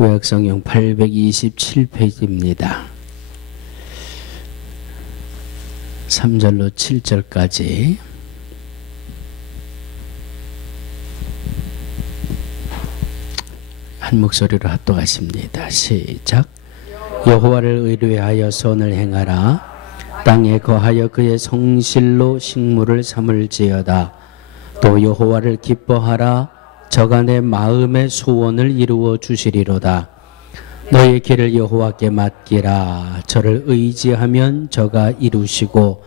구약성경 827페이지입니다. 3절로 7절까지 한 목소리로 합독하십니다. 시작. 여호와를 의뢰하여 선을 행하라. 땅에 거하여 그의 성실로 식물을 삼을지어다. 또 여호와를 기뻐하라. 저가 내 마음의 소원을 이루어 주시리로다. 너의 길을 여호와께 맡기라. 저를 의지하면 저가 이루시고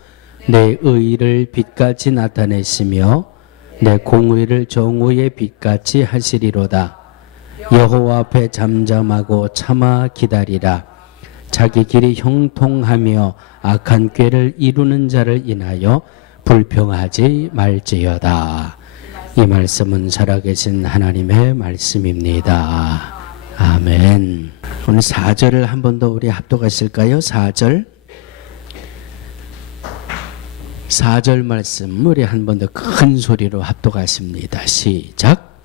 내 의를 빛같이 나타내시며 내 공의를 정오의 빛같이 하시리로다. 여호와 앞에 잠잠하고 참아 기다리라. 자기 길이 형통하며 악한 꾀를 이루는 자를 인하여 불평하지 말지어다. 이 말씀은 살아계신 하나님의 말씀입니다. 아멘. 오늘 4절을 한 번 더 우리 합독하실까요? 4절. 4절 말씀 우리 한 번 더 큰 소리로 합독하십니다. 시작.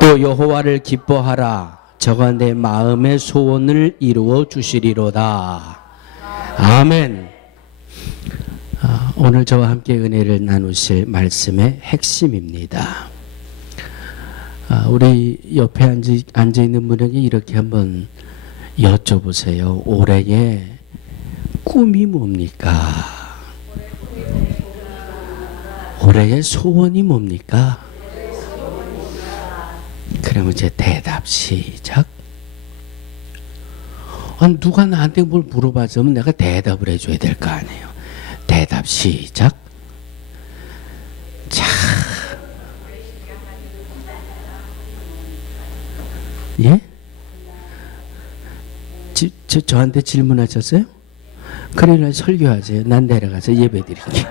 또 여호와를 기뻐하라. 저가 내 마음의 소원을 이루어 주시리로다. 아멘. 오늘 저와 함께 은혜를 나누실 말씀의 핵심입니다. 우리 옆에 앉아있는 분에게 이렇게 한번 여쭤보세요. 올해의 꿈이 뭡니까? 올해의 소원이 뭡니까? 그러면 이제 대답 시작. 누가 나한테 뭘 물어봤으면 내가 대답을 해줘야 될 거 아니에요. 대답 시작. 자, 예? 저한테 질문하셨어요? 그러나 설교하세요. 난 내려가서 예배 드릴게.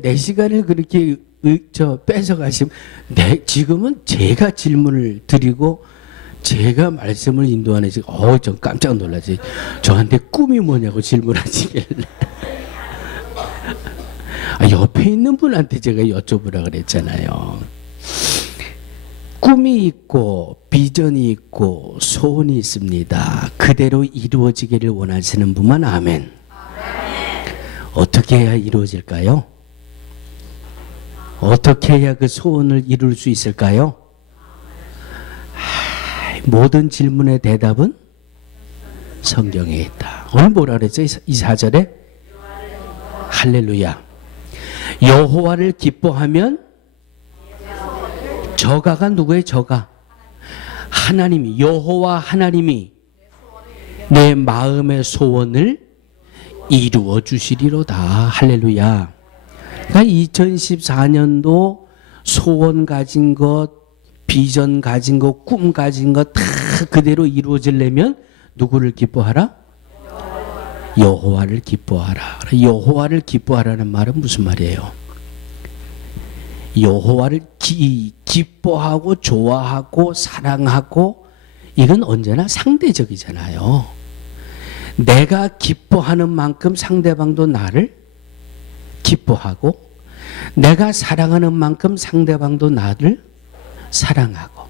내 시간을 그렇게 뺏어가시면, 지금은 제가 질문을 드리고 제가 말씀을 인도하는 지금 전 깜짝 놀랐어요. 저한테 꿈이 뭐냐고 질문하시길래 옆에 있는 분한테 제가 여쭤보라 그랬잖아요. 꿈이 있고 비전이 있고 소원이 있습니다. 그대로 이루어지기를 원하시는 분만 아멘. 어떻게 해야 이루어질까요? 어떻게 해야 그 소원을 이룰 수 있을까요? 모든 질문의 대답은 성경에 있다. 오늘 뭐라 그랬죠? 이 4절에 할렐루야. 여호와를 기뻐하면 저가가 누구예요? 저가 하나님이, 여호와 하나님이 내 마음의 소원을 이루어 주시리로다. 할렐루야. 그러니까 2014년도 소원 가진 것, 비전 가진 것, 꿈 가진 것 다 그대로 이루어지려면 누구를 기뻐하라? 여호와를 기뻐하라. 여호와를 기뻐하라는 말은 무슨 말이에요? 여호와를 기뻐하고 좋아하고 사랑하고, 이건 언제나 상대적이잖아요. 내가 기뻐하는 만큼 상대방도 나를 기뻐하고, 내가 사랑하는 만큼 상대방도 나를 사랑하고,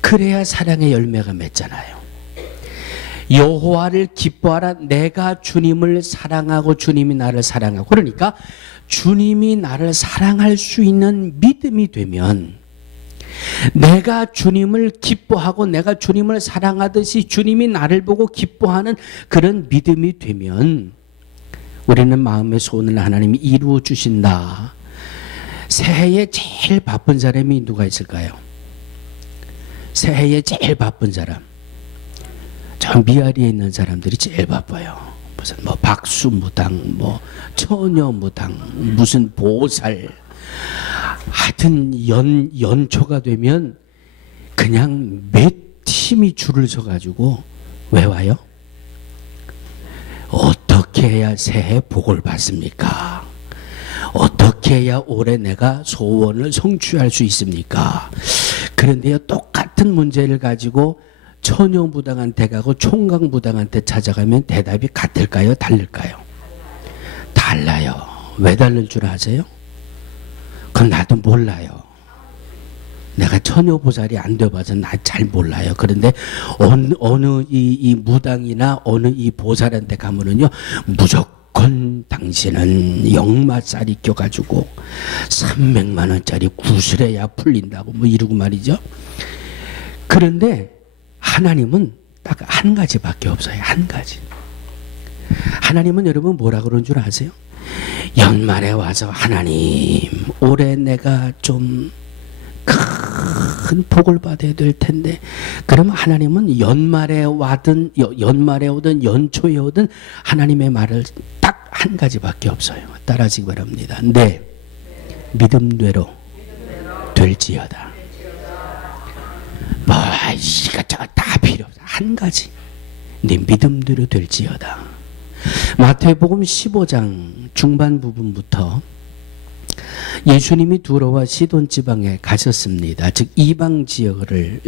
그래야 사랑의 열매가 맺잖아요. 여호와를 기뻐하라. 내가 주님을 사랑하고 주님이 나를 사랑하고, 그러니까 주님이 나를 사랑할 수 있는 믿음이 되면, 내가 주님을 기뻐하고 내가 주님을 사랑하듯이 주님이 나를 보고 기뻐하는 그런 믿음이 되면 우리는 마음의 소원을 하나님이 이루어 주신다. 새해에 제일 바쁜 사람이 누가 있을까요? 새해에 제일 바쁜 사람, 저 미아리에 있는 사람들이 제일 바빠요. 무슨 박수무당, 처녀무당, 무슨 보살, 하여튼 연초가 되면 그냥 몇 팀이 줄을 서가지고 왜 와요? 어떻게 해야 새해 복을 받습니까? 어떻게 해야 올해 내가 소원을 성취할 수 있습니까? 그런데요, 똑같은 문제를 가지고 처녀무당한테 가고 총각무당한테 찾아가면 대답이 같을까요? 다를까요? 달라요. 왜 다른 줄 아세요? 그건 나도 몰라요. 내가 처녀보살이 안 돼봐서 나 잘 몰라요. 그런데 어느 이 무당이나 어느 이 보살한테 가면은요, 무조건 당신은 역마살이 껴가지고 300만 원짜리 구슬해야 풀린다고 뭐 이러고 말이죠. 그런데 하나님은 딱 한 가지밖에 없어요. 한 가지. 하나님은 여러분 뭐라 그런 줄 아세요? 연말에 와서 하나님, 올해 내가 좀 큰 복을 받아야 될 텐데, 그러면 하나님은 연말에 오든 연초에 오든 하나님의 말을 딱 한 가지밖에 없어요. 따라하시기 바랍니다. 네, 믿음대로 될지어다. 뭐 이것저것 다 필요 없어. 한 가지. 네 믿음대로 될지어다. 마태복음 15장 중반 부분부터 예수님이 두로와 시돈 지방에 가셨습니다. 즉 이방 지역을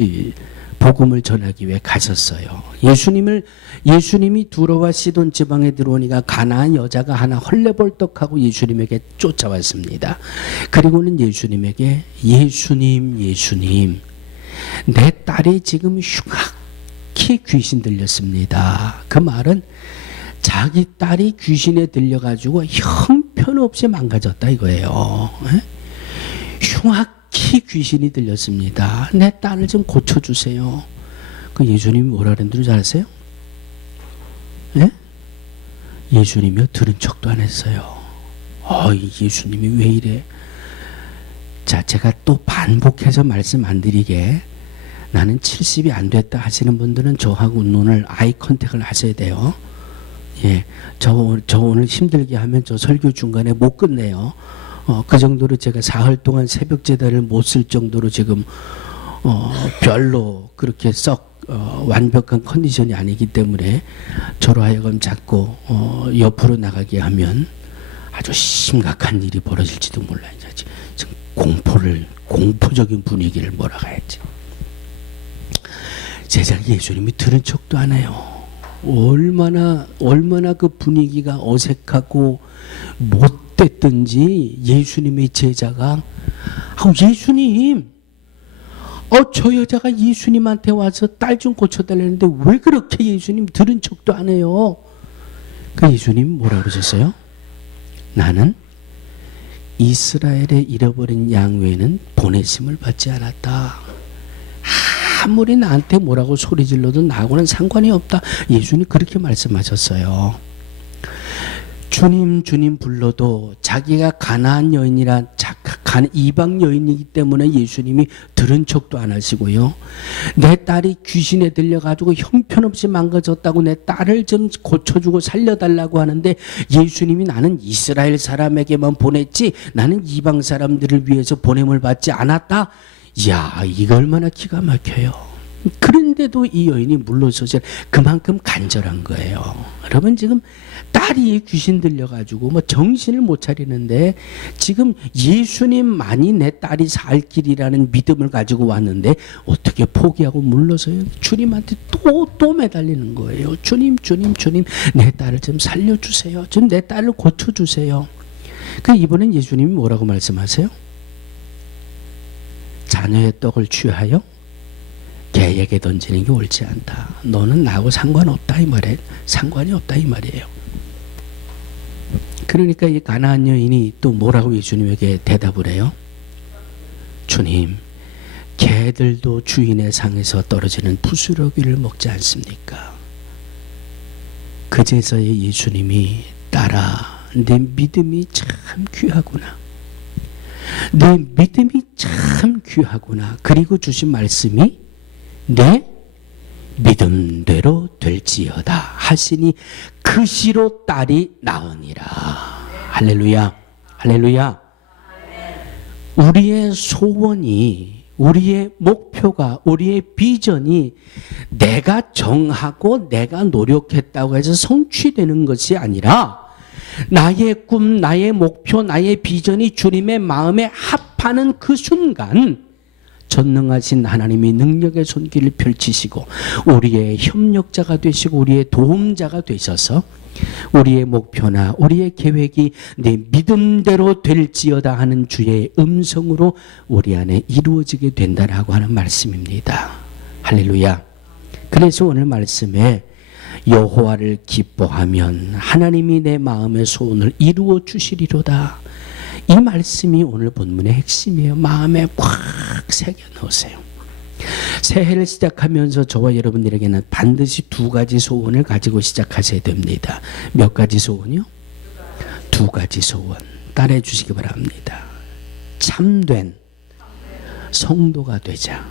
복음을 전하기 위해 가셨어요. 예수님이 두로와 시돈 지방에 들어오니까 가나안 여자가 하나 헐레벌떡하고 예수님에게 쫓아왔습니다. 그리고는 예수님에게 예수님 내 딸이 지금 흉악히 귀신 들렸습니다. 그 말은 자기 딸이 귀신에 들려가지고 형편없이 망가졌다 이거예요. 흉악히 귀신이 들렸습니다. 내 딸을 좀 고쳐주세요. 그 예수님이 뭐라 그랬는지 잘 아세요? 예? 예수님이요 들은 척도 안 했어요. 예수님이 왜 이래? 자, 제가 또 반복해서 말씀 안 드리게, 나는 70이 안 됐다 하시는 분들은 저하고 눈을 아이 컨택을 하셔야 돼요. 예, 저 오늘 힘들게 하면 저 설교 중간에 못 끝내요. 그 정도로 제가 사흘 동안 새벽 제다를 못 쓸 정도로 지금 별로 그렇게 썩 완벽한 컨디션이 아니기 때문에 저로 하여금 자꾸 옆으로 나가게 하면 아주 심각한 일이 벌어질지도 몰라요. 지금 공포적인 분위기를 몰아가야지. 제자가 예수님이 들은 척도 안 해요. 얼마나 그 분위기가 어색하고 못됐든지 예수님의 제자가 예수님, 저 여자가 예수님한테 와서 딸 좀 고쳐달라는데 왜 그렇게 예수님 들은 척도 안 해요? 그 예수님 뭐라 그러셨어요? 나는 이스라엘의 잃어버린 양 외에는 보내심을 받지 않았다. 아무리 나한테 뭐라고 소리 질러도 나하고는 상관이 없다. 예수님 그렇게 말씀하셨어요. 주님 불러도 자기가 가나안 여인이라 이방 여인이기 때문에 예수님이 들은 척도 안 하시고요. 내 딸이 귀신에 들려가지고 형편없이 망가졌다고 내 딸을 좀 고쳐주고 살려달라고 하는데 예수님이 나는 이스라엘 사람에게만 보냈지 나는 이방 사람들을 위해서 보냄을 받지 않았다. 이야, 이거 얼마나 기가 막혀요. 그런데도 이 여인이 물러서지 그만큼 간절한 거예요. 여러분 지금 딸이 귀신 들려가지고 뭐 정신을 못 차리는데 지금 예수님만이 내 딸이 살 길이라는 믿음을 가지고 왔는데 어떻게 포기하고 물러서요? 주님한테 또 매달리는 거예요. 주님 내 딸을 좀 살려주세요. 좀 내 딸을 고쳐주세요. 그 이번엔 예수님이 뭐라고 말씀하세요? 자녀의 떡을 취하여 개에게 던지는 게 옳지 않다. 너는 나하고 상관없다 이 말이에요. 상관이 없다 이 말이에요. 그러니까 이 가나안 여인이 또 뭐라고 예수님에게 대답을 해요? 주님, 개들도 주인의 상에서 떨어지는 부스러기를 먹지 않습니까? 그제서야 예수님이 딸아, 내 믿음이 참 귀하구나. 내 믿음이 참 귀하구나. 그리고 주신 말씀이 내 믿음대로 될지어다 하시니 그 시로 딸이 나으니라. 할렐루야, 할렐루야. 우리의 소원이, 우리의 목표가, 우리의 비전이 내가 정하고 내가 노력했다고 해서 성취되는 것이 아니라 나의 꿈, 나의 목표, 나의 비전이 주님의 마음에 합하는 그 순간 전능하신 하나님이 능력의 손길을 펼치시고 우리의 협력자가 되시고 우리의 도움자가 되셔서 우리의 목표나 우리의 계획이 내 믿음대로 될지어다 하는 주의 음성으로 우리 안에 이루어지게 된다라고 하는 말씀입니다. 할렐루야. 그래서 오늘 말씀에 여호와를 기뻐하면 하나님이 내 마음의 소원을 이루어 주시리로다. 이 말씀이 오늘 본문의 핵심이에요. 마음에 꽉 새겨 넣으세요. 새해를 시작하면서 저와 여러분들에게는 반드시 두 가지 소원을 가지고 시작하셔야 됩니다. 몇 가지 소원이요? 두 가지 소원. 따라해 주시기 바랍니다. 참된 성도가 되자.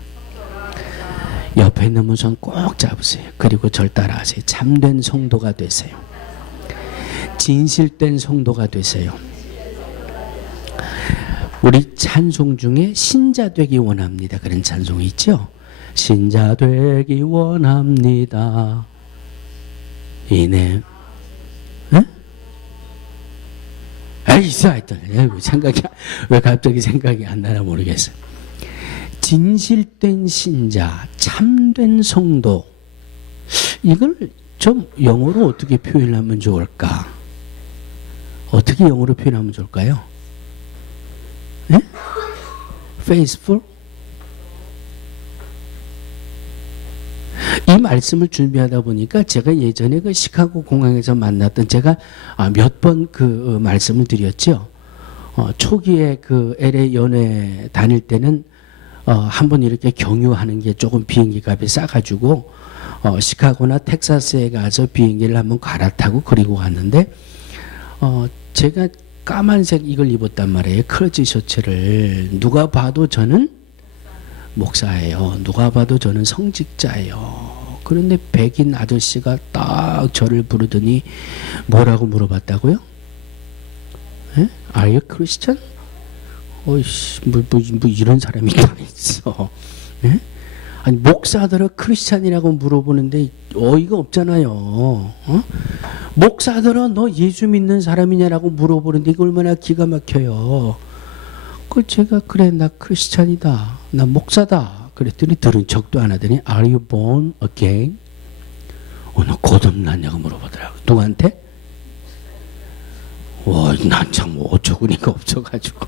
옆에 있는 분 손 꼭 잡으세요. 그리고 절 따라하세요. 참된 성도가 되세요. 진실된 성도가 되세요. 우리 찬송 중에 신자 되기 원합니다. 그런 찬송이 있죠. 신자 되기 원합니다. 이네. 응? 있어 하여튼 생각이 왜 갑자기 생각이 안 나나 모르겠어요. 진실된 신자, 참된 성도. 이걸 좀 영어로 어떻게 표현하면 좋을까? 어떻게 영어로 표현하면 좋을까요? 네? faithful? 이 말씀을 준비하다 보니까 제가 예전에 그 시카고 공항에서 만났던 제가 몇 번 그 말씀을 드렸죠. 초기에 그 LA 연애 다닐 때는 한번 이렇게 경유하는 게 조금 비행기 값이 싸가지고 시카고나 텍사스에 가서 비행기를 한번 갈아타고 그리고 갔는데 제가 까만색 이걸 입었단 말이에요. 크러치 셔츠를. 누가 봐도 저는 목사예요. 누가 봐도 저는 성직자예요. 그런데 백인 아저씨가 딱 저를 부르더니 뭐라고 물어봤다고요? 에? Are you Christian? 어이씨, 뭐 이런 사람이 다 있어. 에? 아니, 목사들은 크리스찬이라고 물어보는데 어이가 없잖아요. 목사들은 너 예수 믿는 사람이냐라고 물어보는데 이거 얼마나 기가 막혀요. 그 제가 그래 나 크리스찬이다. 나 목사다. 그랬더니 들은 척도 안 하더니 Are you born again? 너 거듭났냐고 물어보더라고. 누구한테? 난 참 어처구니가 없어가지고.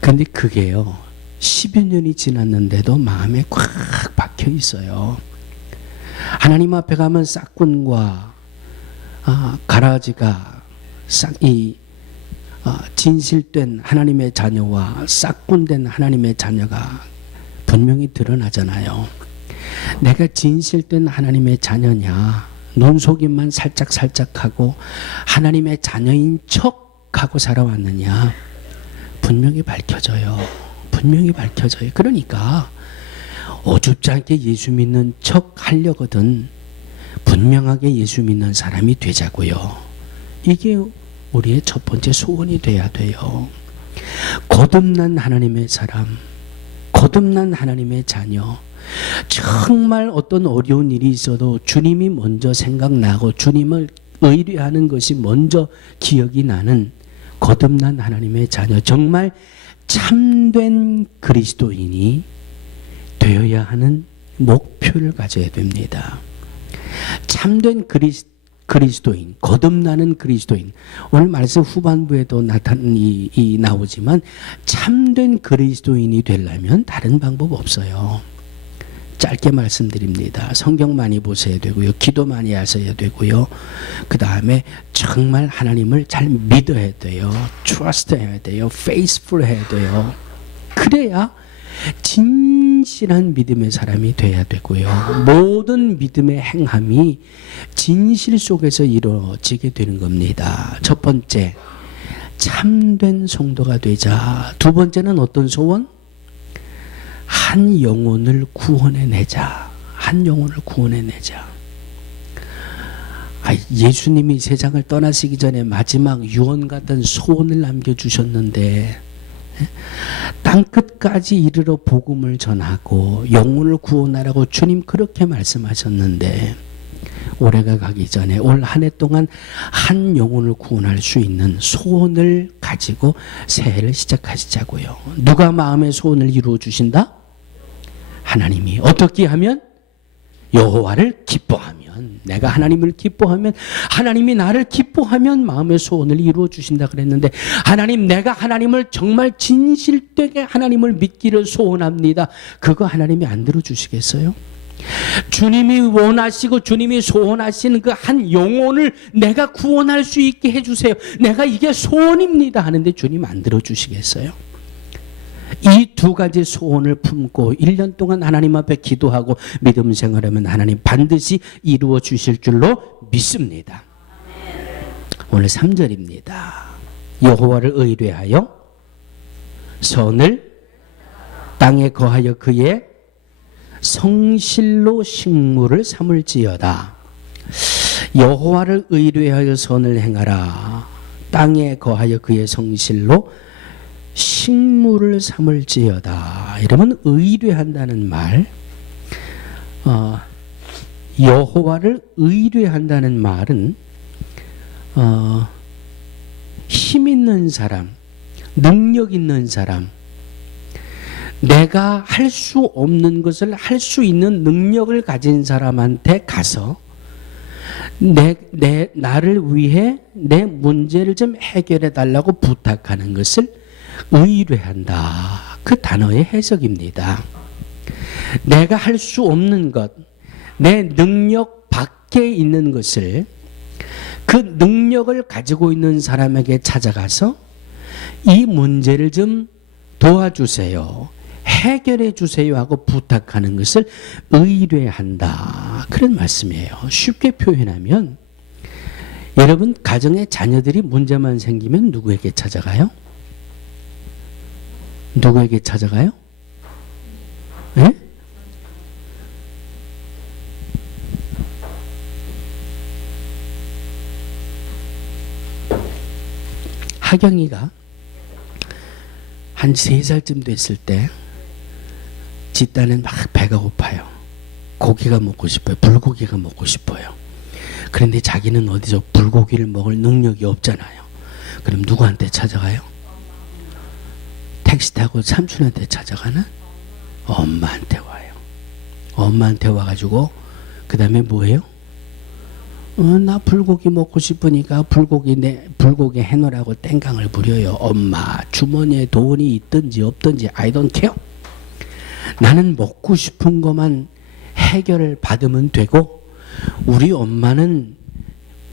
근데 그게요. 10여 년이 지났는데도 마음에 꽉 박혀 있어요. 하나님 앞에 가면 싹군과 가라지가 진실된 하나님의 자녀와 싹군된 하나님의 자녀가 분명히 드러나잖아요. 내가 진실된 하나님의 자녀냐, 눈속임만 살짝 하고 하나님의 자녀인 척하고 살아왔느냐, 분명히 밝혀져요. 분명히 밝혀져요. 그러니까 어줍지 않게 예수 믿는 척 하려거든 분명하게 예수 믿는 사람이 되자고요. 이게 우리의 첫 번째 소원이 돼야 돼요. 거듭난 하나님의 사람, 거듭난 하나님의 자녀, 정말 어떤 어려운 일이 있어도 주님이 먼저 생각나고 주님을 의뢰하는 것이 먼저 기억이 나는 거듭난 하나님의 자녀, 정말 참된 그리스도인이 되어야 하는 목표를 가져야 됩니다. 참된 그리스도인, 거듭나는 그리스도인. 오늘 말씀 후반부에도 나오지만 참된 그리스도인이 되려면 다른 방법 없어요. 짧게 말씀드립니다. 성경 많이 보셔야 되고요. 기도 많이 하셔야 되고요. 그 다음에 정말 하나님을 잘 믿어야 돼요. trust 해야 돼요. faithful 해야 돼요. 그래야 진실한 믿음의 사람이 돼야 되고요. 모든 믿음의 행함이 진실 속에서 이루어지게 되는 겁니다. 첫 번째, 참된 성도가 되자. 두 번째는 어떤 소원? 한 영혼을 구원해내자. 한 영혼을 구원해내자. 예수님이 세상을 떠나시기 전에 마지막 유언 같은 소원을 남겨주셨는데 땅끝까지 이르러 복음을 전하고 영혼을 구원하라고 주님 그렇게 말씀하셨는데 올해가 가기 전에 올 한 해 동안 한 영혼을 구원할 수 있는 소원을 가지고 새해를 시작하시자고요. 누가 마음의 소원을 이루어 주신다? 하나님이. 어떻게 하면? 여호와를 기뻐하면, 내가 하나님을 기뻐하면, 하나님이 나를 기뻐하면 마음의 소원을 이루어 주신다 그랬는데, 하나님, 내가 하나님을 정말 진실되게 하나님을 믿기를 소원합니다. 그거 하나님이 안 들어주시겠어요? 주님이 원하시고 주님이 소원하시는 그 한 영혼을 내가 구원할 수 있게 해주세요. 내가 이게 소원입니다 하는데 주님 안 들어주시겠어요? 이 두 가지 소원을 품고 1년 동안 하나님 앞에 기도하고 믿음 생활하면 하나님 반드시 이루어 주실 줄로 믿습니다. 오늘 3절입니다. 여호와를 의뢰하여 선을 땅에 거하여 그의 성실로 식물을 삼을지어다. 여호와를 의뢰하여 선을 행하라. 땅에 거하여 그의 성실로 식물을 삼을지어다. 이러면 의뢰한다는 말, 여호와를 의뢰한다는 말은 힘 있는 사람, 능력 있는 사람, 내가 할 수 없는 것을 할 수 있는 능력을 가진 사람한테 가서 나를 위해 내 문제를 좀 해결해 달라고 부탁하는 것을 의뢰한다. 그 단어의 해석입니다. 내가 할 수 없는 것, 내 능력 밖에 있는 것을 그 능력을 가지고 있는 사람에게 찾아가서 이 문제를 좀 도와주세요, 해결해 주세요 하고 부탁하는 것을 의뢰한다. 그런 말씀이에요. 쉽게 표현하면 여러분 가정에 자녀들이 문제만 생기면 누구에게 찾아가요? 누구에게 찾아가요? 네? 하경이가 한 3살쯤 됐을 때 집단은 막 배가 고파요. 고기가 먹고 싶어요. 불고기가 먹고 싶어요. 그런데 자기는 어디서 불고기를 먹을 능력이 없잖아요. 그럼 누구한테 찾아가요? 택시 타고 삼촌한테 찾아가나? 엄마한테 와요. 엄마한테 와가지고 그 다음에 뭐예요? 나 불고기 먹고 싶으니까 불고기 해놓으라고 땡깡을 부려요. 엄마 주머니에 돈이 있든지 없든지 I don't care. 나는 먹고 싶은 것만 해결을 받으면 되고 우리 엄마는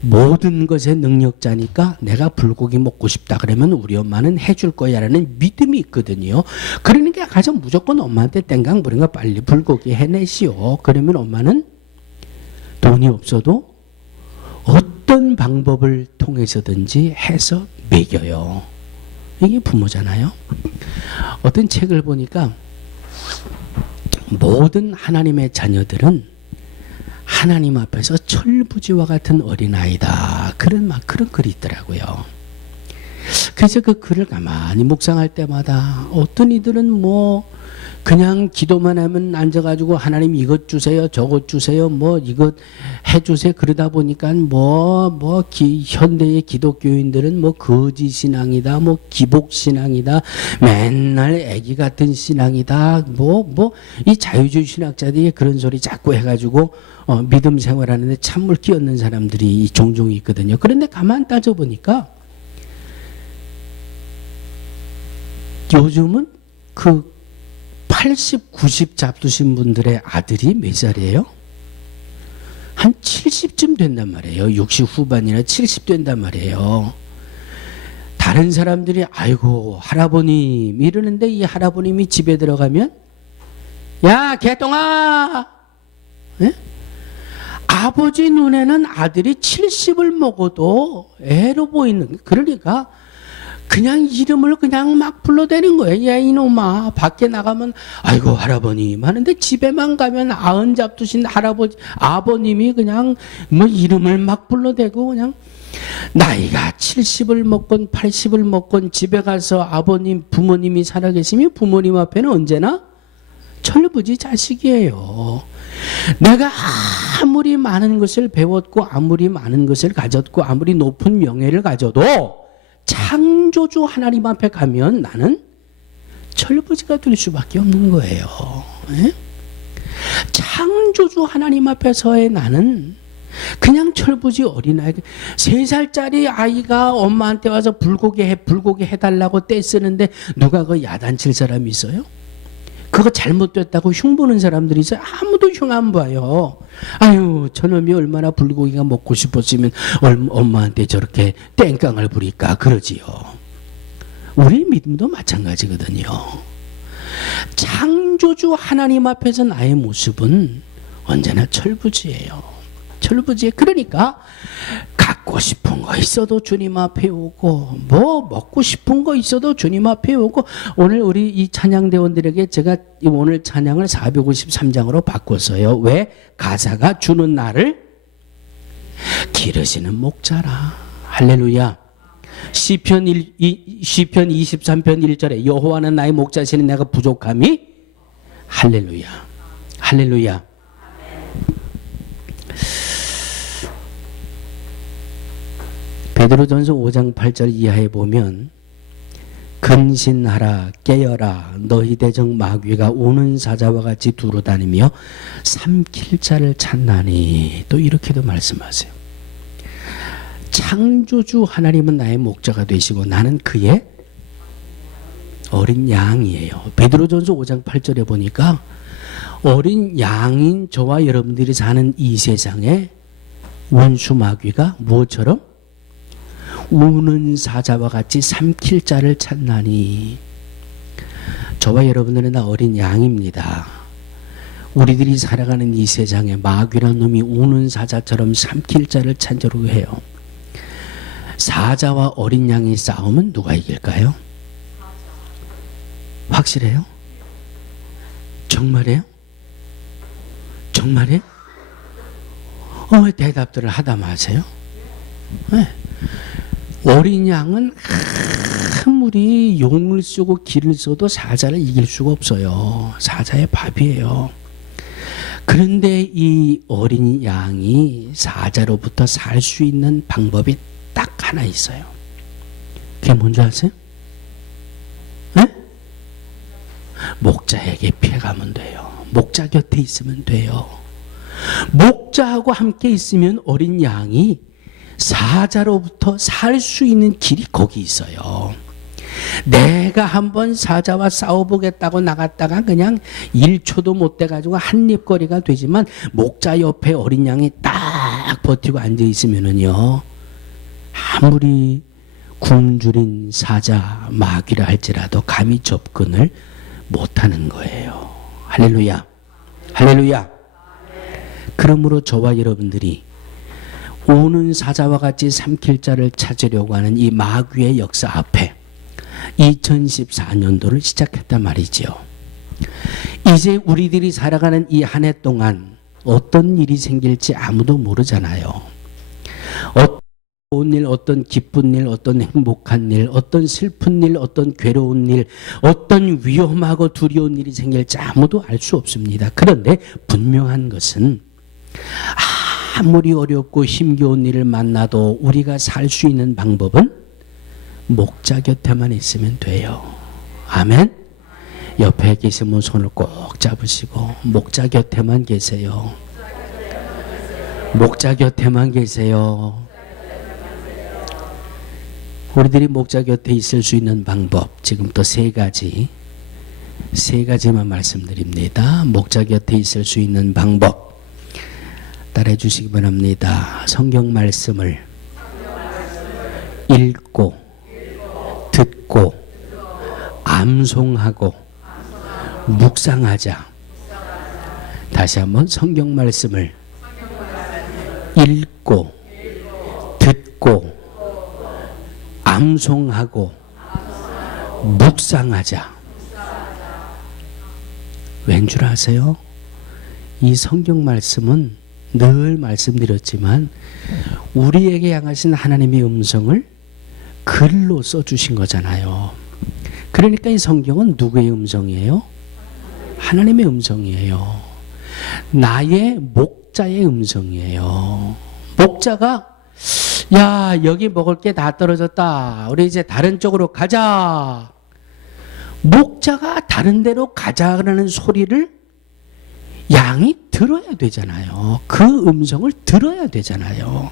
모든 것의 능력자니까 내가 불고기 먹고 싶다 그러면 우리 엄마는 해줄 거야 라는 믿음이 있거든요. 그러니까 가서 무조건 엄마한테 땡강 부리는 거 빨리 불고기 해내시오. 그러면 엄마는 돈이 없어도 어떤 방법을 통해서든지 해서 먹여요. 이게 부모잖아요. 어떤 책을 보니까 모든 하나님의 자녀들은 하나님 앞에서 철부지와 같은 어린아이다. 그런 글이 있더라고요. 그래서 그 글을 가만히 묵상할 때마다 어떤 이들은 뭐 그냥 기도만 하면 앉아가지고 하나님 이것 주세요, 저것 주세요, 뭐 이것 해주세요. 그러다 보니까 현대의 기독교인들은 뭐 거짓 신앙이다, 뭐 기복 신앙이다, 맨날 애기 같은 신앙이다, 이 자유주의 신학자들이 그런 소리 자꾸 해가지고 믿음 생활하는데 찬물 끼얹는 사람들이 종종 있거든요. 그런데 가만 따져보니까 요즘은 그 80, 90 잡수신 분들의 아들이 몇 살이에요? 한 70쯤 된단 말이에요. 60 후반이나 70 된단 말이에요. 다른 사람들이 아이고 할아버님 이러는데 이 할아버님이 집에 들어가면 야 개똥아, 네? 아버지 눈에는 아들이 70을 먹어도 애로 보이는, 그러니까 그냥 이름을 그냥 막 불러대는 거예요. 야 이놈아. 밖에 나가면 아이고 할아버님 하는데 집에만 가면 90 잡두신 아버님이 그냥 뭐 이름을 막 불러대고 그냥 나이가 70을 먹건 80을 먹건 집에 가서 부모님이 살아계시면 부모님 앞에는 언제나 철부지 자식이에요. 내가 아무리 많은 것을 배웠고 아무리 많은 것을 가졌고 아무리 높은 명예를 가져도 창조주 하나님 앞에 가면 나는 철부지가 될 수밖에 없는 거예요. 예? 창조주 하나님 앞에서의 나는 그냥 철부지 어린아이, 3살짜리 아이가 엄마한테 와서 불고기 해달라고 떼쓰는데 누가 그 야단칠 사람이 있어요? 그거 잘못됐다고 흉보는 사람들이 있어요. 아무도 흉 안 봐요. 아유, 저놈이 얼마나 불고기가 먹고 싶었으면 엄마한테 저렇게 땡깡을 부릴까 그러지요. 우리 믿음도 마찬가지거든요. 창조주 하나님 앞에서 나의 모습은 언제나 철부지예요. 철부지. 그러니까 갖고 싶은 거 있어도 주님 앞에 오고, 뭐 먹고 싶은 거 있어도 주님 앞에 오고. 오늘 우리 이 찬양대원들에게 제가 오늘 찬양을 453장으로 바꿨어요. 왜? 가사가 주는 나를 기르시는 목자라. 할렐루야. 시편 23편 1절에 여호와는 나의 목자시니 내가 부족함이. 할렐루야. 할렐루야. 베드로전서 5장 8절 이하에 보면 근신하라 깨어라 너희 대적 마귀가 오는 사자와 같이 두루 다니며 삼킬 자를 찾나니, 또 이렇게도 말씀하세요. 창조주 하나님은 나의 목자가 되시고 나는 그의 어린 양이에요. 베드로전서 5장 8절에 보니까 어린 양인 저와 여러분들이 사는 이 세상에 원수 마귀가 무엇처럼? 우는 사자와 같이 삼킬 자를 찾나니. 저와 여러분들은 다 어린 양입니다. 우리들이 살아가는 이 세상에 마귀란 놈이 우는 사자처럼 삼킬 자를 찾으려고 해요. 사자와 어린 양이 싸우면 누가 이길까요? 확실해요? 정말이에요? 정말이에요? 왜 대답들을 하다 마세요? 네. 어린 양은 아무리 용을 쓰고 길을 써도 사자를 이길 수가 없어요. 사자의 밥이에요. 그런데 이 어린 양이 사자로부터 살 수 있는 방법이 딱 하나 있어요. 그게 뭔지 아세요? 네? 목자에게 피해가면 돼요. 목자 곁에 있으면 돼요. 목자하고 함께 있으면 어린 양이 사자로부터 살 수 있는 길이 거기 있어요. 내가 한번 사자와 싸워보겠다고 나갔다가 그냥 1초도 못 돼가지고 한입거리가 되지만 목자 옆에 어린 양이 딱 버티고 앉아있으면은요, 아무리 굶주린 사자 마귀라 할지라도 감히 접근을 못하는 거예요. 할렐루야. 할렐루야. 그러므로 저와 여러분들이 오는 사자와 같이 삼킬 자를 찾으려고 하는 이 마귀의 역사 앞에 2014년도를 시작했단 말이죠. 이제 우리들이 살아가는 이 한 해 동안 어떤 일이 생길지 아무도 모르잖아요. 어떤 좋은 일, 어떤 기쁜 일, 어떤 행복한 일, 어떤 슬픈 일, 어떤 괴로운 일, 어떤 위험하고 두려운 일이 생길지 아무도 알 수 없습니다. 그런데 분명한 것은 아무리 어렵고 힘겨운 일을 만나도 우리가 살 수 있는 방법은 목자 곁에만 있으면 돼요. 아멘. 옆에 계시면 손을 꼭 잡으시고 목자 곁에만 계세요. 목자 곁에만 계세요. 우리들이 목자 곁에 있을 수 있는 방법, 지금부터 세 가지만 말씀드립니다. 목자 곁에 있을 수 있는 방법 따라해 주시기 바랍니다. 성경 말씀을 읽고 듣고 암송하고 묵상하자. 다시 한번 성경 말씀을 읽고 듣고 암송하고 묵상하자. 왠 줄 아세요? 이 성경 말씀은 늘 말씀드렸지만 우리에게 향하신 하나님의 음성을 글로 써주신 거잖아요. 그러니까 이 성경은 누구의 음성이에요? 하나님의 음성이에요. 나의 목자의 음성이에요. 목자가 야, 여기 먹을 게 다 떨어졌다. 우리 이제 다른 쪽으로 가자. 목자가 다른 데로 가자라는 소리를 양이 들어야 되잖아요. 그 음성을 들어야 되잖아요.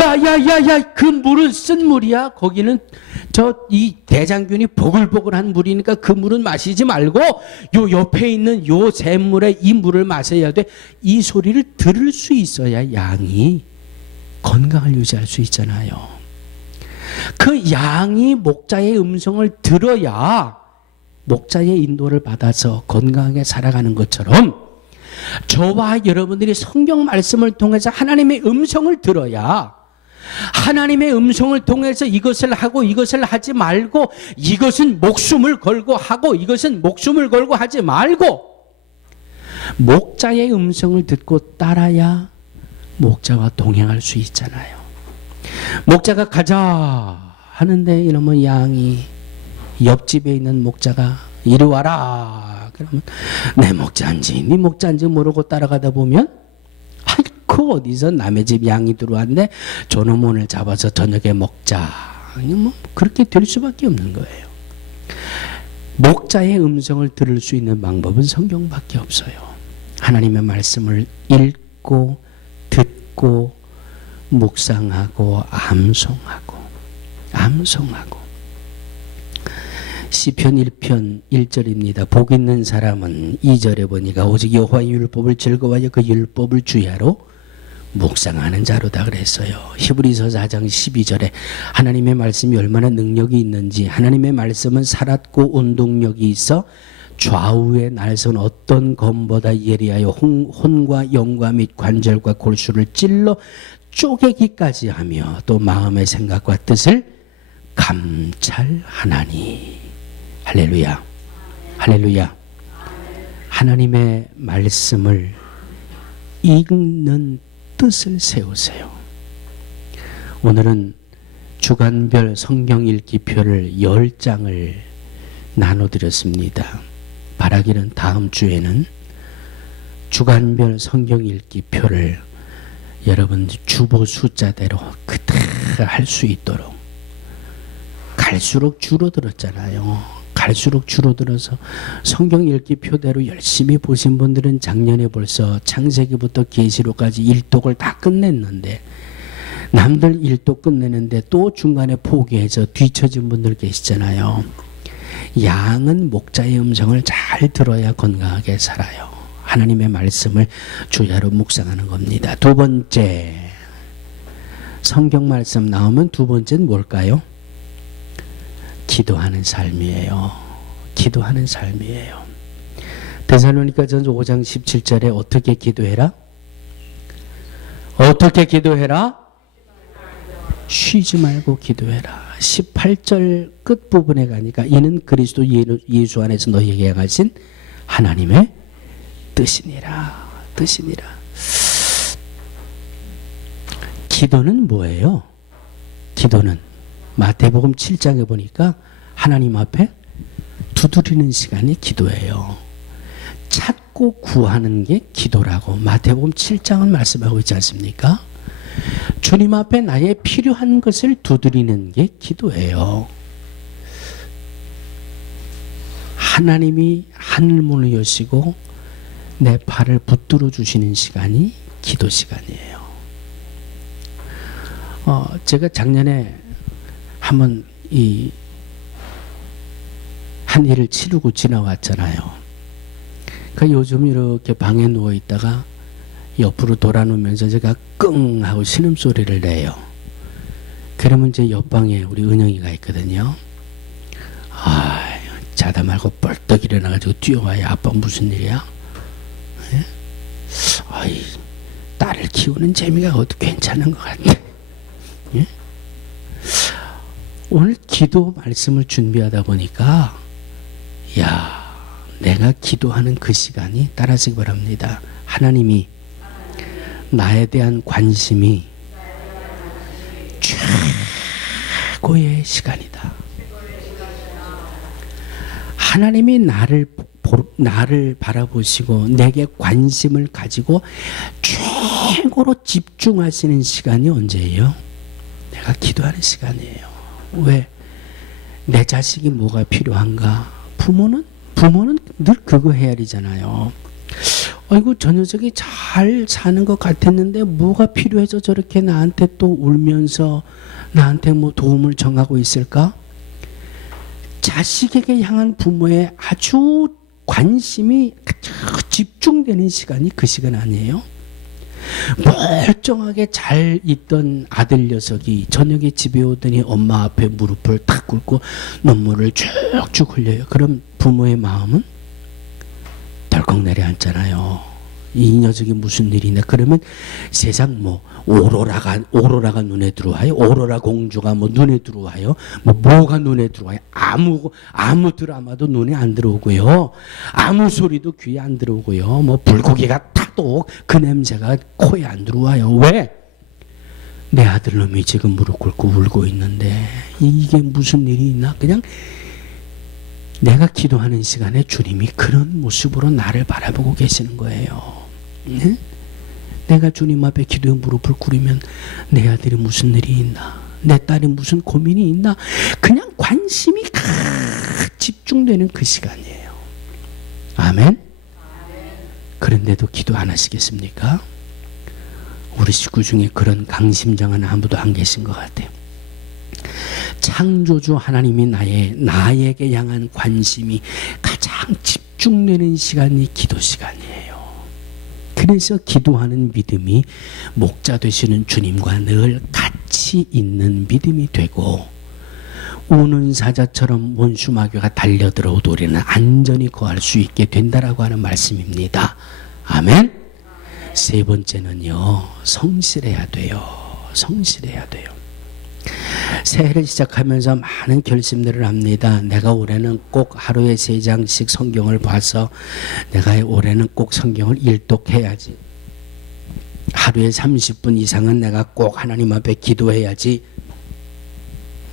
야야야야, 그 물은 쓴 물이야. 거기는 이 대장균이 보글보글한 물이니까 그 물은 마시지 말고 요 옆에 있는 요 샘물에 이 물을 마셔야 돼. 이 소리를 들을 수 있어야 양이 건강을 유지할 수 있잖아요. 그 양이 목자의 음성을 들어야 목자의 인도를 받아서 건강하게 살아가는 것처럼, 저와 여러분들이 성경 말씀을 통해서 하나님의 음성을 들어야, 하나님의 음성을 통해서 이것을 하고 이것을 하지 말고, 이것은 목숨을 걸고 하고 이것은 목숨을 걸고 하지 말고, 목자의 음성을 듣고 따라야 목자와 동행할 수 있잖아요. 목자가 가자 하는데 이놈의 양이, 옆집에 있는 목자가 이리 와라 그러면 내 목자인지 네 목자인지 모르고 따라가다 보면, 아이고 어디서 남의 집 양이 들어왔네, 저놈 오늘 잡아서 저녁에 먹자, 뭐 그렇게 될 수밖에 없는 거예요. 목자의 음성을 들을 수 있는 방법은 성경밖에 없어요. 하나님의 말씀을 읽고 듣고 묵상하고 암송하고. 시편 1편 1절입니다. 복 있는 사람은 2절에 보니까 오직 여호와의 율법을 즐거워하여 그 율법을 주야로 묵상하는 자로다 그랬어요. 히브리서 4장 12절에 하나님의 말씀이 얼마나 능력이 있는지, 하나님의 말씀은 살았고 운동력이 있어 좌우에 날선 어떤 검보다 예리하여 혼과 영과 및 관절과 골수를 찔러 쪼개기까지 하며 또 마음의 생각과 뜻을 감찰하나니. 할렐루야. 할렐루야. 하나님의 말씀을 읽는 뜻을 세우세요. 오늘은 주간별 성경 읽기표를 10장을 나눠드렸습니다. 바라기는 다음 주에는 주간별 성경 읽기표를 여러분 주보 숫자대로 그대로 할 수 있도록. 갈수록 줄어들었잖아요. 갈수록 줄어들어서 성경 읽기표대로 열심히 보신 분들은 작년에 벌써 창세기부터 계시록까지 일독을 다 끝냈는데, 남들 일독 끝내는데 또 중간에 포기해서 뒤처진 분들 계시잖아요. 양은 목자의 음성을 잘 들어야 건강하게 살아요. 하나님의 말씀을 주야로 묵상하는 겁니다. 두 번째, 성경 말씀 나오면 두 번째는 뭘까요? 기도하는 삶이에요. 기도하는 삶이에요. 데살로니가전서 5장 17절에 어떻게 기도해라? 어떻게 기도해라? 쉬지 말고 기도해라. 18절 끝부분에 가니까 이는 그리스도 예수 안에서 너희에게 행하신 하나님의 뜻이니라. 뜻이니라. 기도는 뭐예요? 기도는 마태복음 7장에 보니까 하나님 앞에 두드리는 시간이 기도예요. 찾고 구하는 게 기도라고 마태복음 7장은 말씀하고 있지 않습니까? 주님 앞에 나의 필요한 것을 두드리는 게 기도예요. 하나님이 하늘문을 여시고 내 발을 붙들어 주시는 시간이 기도 시간이에요. 제가 작년에 한번 한 일을 치르고 지나왔잖아요. 그러니까 요즘 이렇게 방에 누워 있다가 옆으로 돌아누면서 제가 끙 하고 신음소리를 내요. 그러면 제 옆방에 우리 은영이가 있거든요. 자다 말고 벌떡 일어나가지고 뛰어와요. 아빠 무슨 일이야? 예? 딸을 키우는 재미가 그것도 괜찮은 것 같아. 예? 오늘 기도 말씀을 준비하다 보니까 내가 기도하는 그 시간이 따라하시기 바랍니다. 하나님이 나에 대한 관심이 최고의 시간이다. 하나님이 나를 바라보시고 내게 관심을 가지고 최고로 집중하시는 시간이 언제예요? 내가 기도하는 시간이에요. 왜? 내 자식이 뭐가 필요한가? 부모는 늘 그거 헤아리잖아요. 아이고 저 녀석이 잘 사는 것 같았는데 뭐가 필요해서 저렇게 나한테 또 울면서 나한테 뭐 도움을 청하고 있을까? 자식에게 향한 부모의 아주 관심이 아주 집중되는 시간이 그 시간 아니에요? 멀쩡하게 잘 있던 아들 녀석이 저녁에 집에 오더니 엄마 앞에 무릎을 탁 꿇고 눈물을 쭉쭉 흘려요. 그럼 부모의 마음은 덜컥 내려앉잖아요. 이 녀석이 무슨 일이냐. 그러면 세상 뭐 오로라가 눈에 들어와요. 오로라 공주가 뭐 눈에 들어와요. 뭐가 눈에 들어와요. 아무 드라마도 눈에 안 들어오고요. 아무 소리도 귀에 안 들어오고요. 뭐 불고기가 타도 그 냄새가 코에 안 들어와요. 왜? 내 아들놈이 지금 무릎 꿇고 울고 있는데 이게 무슨 일이 있나. 그냥 내가 기도하는 시간에 주님이 그런 모습으로 나를 바라보고 계시는 거예요. 네? 내가 주님 앞에 기도에 무릎을 꿇으면 내 아들이 무슨 일이 있나, 내 딸이 무슨 고민이 있나, 그냥 관심이 집중되는 그 시간이에요. 아멘? 그런데도 기도 안 하시겠습니까? 우리 식구 중에 그런 강심장은 아무도 안 계신 것 같아요. 창조주 하나님이 나에게 향한 관심이 가장 집중되는 시간이 기도 시간이에요. 그래서 기도하는 믿음이 목자 되시는 주님과 늘 같이 있는 믿음이 되고, 우는 사자처럼 원수마귀가 달려들어오도 우리는 안전히 거할 수 있게 된다라고 하는 말씀입니다. 아멘. 세 번째는요, 성실해야 돼요. 성실해야 돼요. 새해를 시작하면서 많은 결심들을 합니다. 내가 올해는 꼭 하루에 3장씩 성경을 봐서 내가 올해는 꼭 성경을 일독해야지. 하루에 30분 이상은 내가 꼭 하나님 앞에 기도해야지.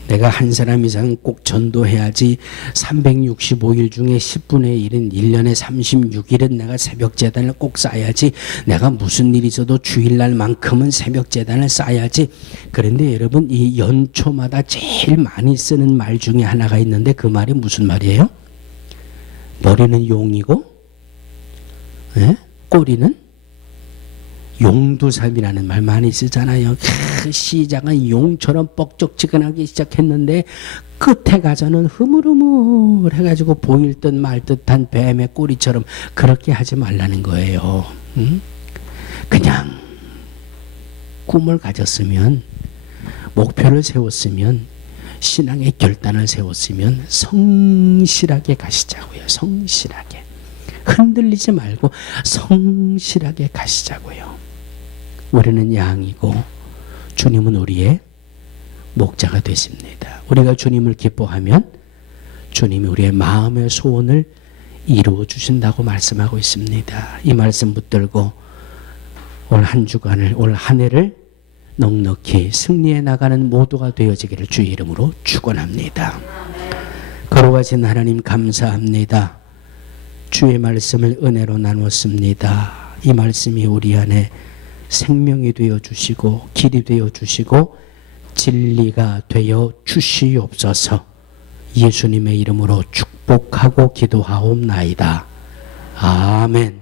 내가 한 사람 이상은 꼭 전도해야지. 365일 중에 10분의 1은 1년에 36일은 내가 새벽 제단을 꼭 쌓아야지. 내가 무슨 일이 있어도 주일날만큼은 새벽 제단을 쌓아야지. 그런데 여러분, 이 연초마다 제일 많이 쓰는 말 중에 하나가 있는데 그 말이 무슨 말이에요? 머리는 용이고, 꼬리는 용두삼이라는 말 많이 쓰잖아요. 시작은 용처럼 뻑적지근하게 시작했는데 끝에 가서는 흐물흐물 해가지고 보일 듯 말 듯한 뱀의 꼬리처럼 그렇게 하지 말라는 거예요. 그냥 꿈을 가졌으면, 목표를 세웠으면, 신앙의 결단을 세웠으면 성실하게 가시자고요. 성실하게. 흔들리지 말고 성실하게 가시자고요. 우리는 양이고 주님은 우리의 목자가 되십니다. 우리가 주님을 기뻐하면 주님이 우리의 마음의 소원을 이루어 주신다고 말씀하고 있습니다. 이 말씀 붙들고 올 한 주간을, 올 한 해를 넉넉히 승리해 나가는 모두가 되어지기를 주의 이름으로 축원합니다. 거룩하신 하나님 감사합니다. 주의 말씀을 은혜로 나눴습니다. 이 말씀이 우리 안에 생명이 되어 주시고 길이 되어 주시고 진리가 되어 주시옵소서. 예수님의 이름으로 축복하고 기도하옵나이다. 아멘.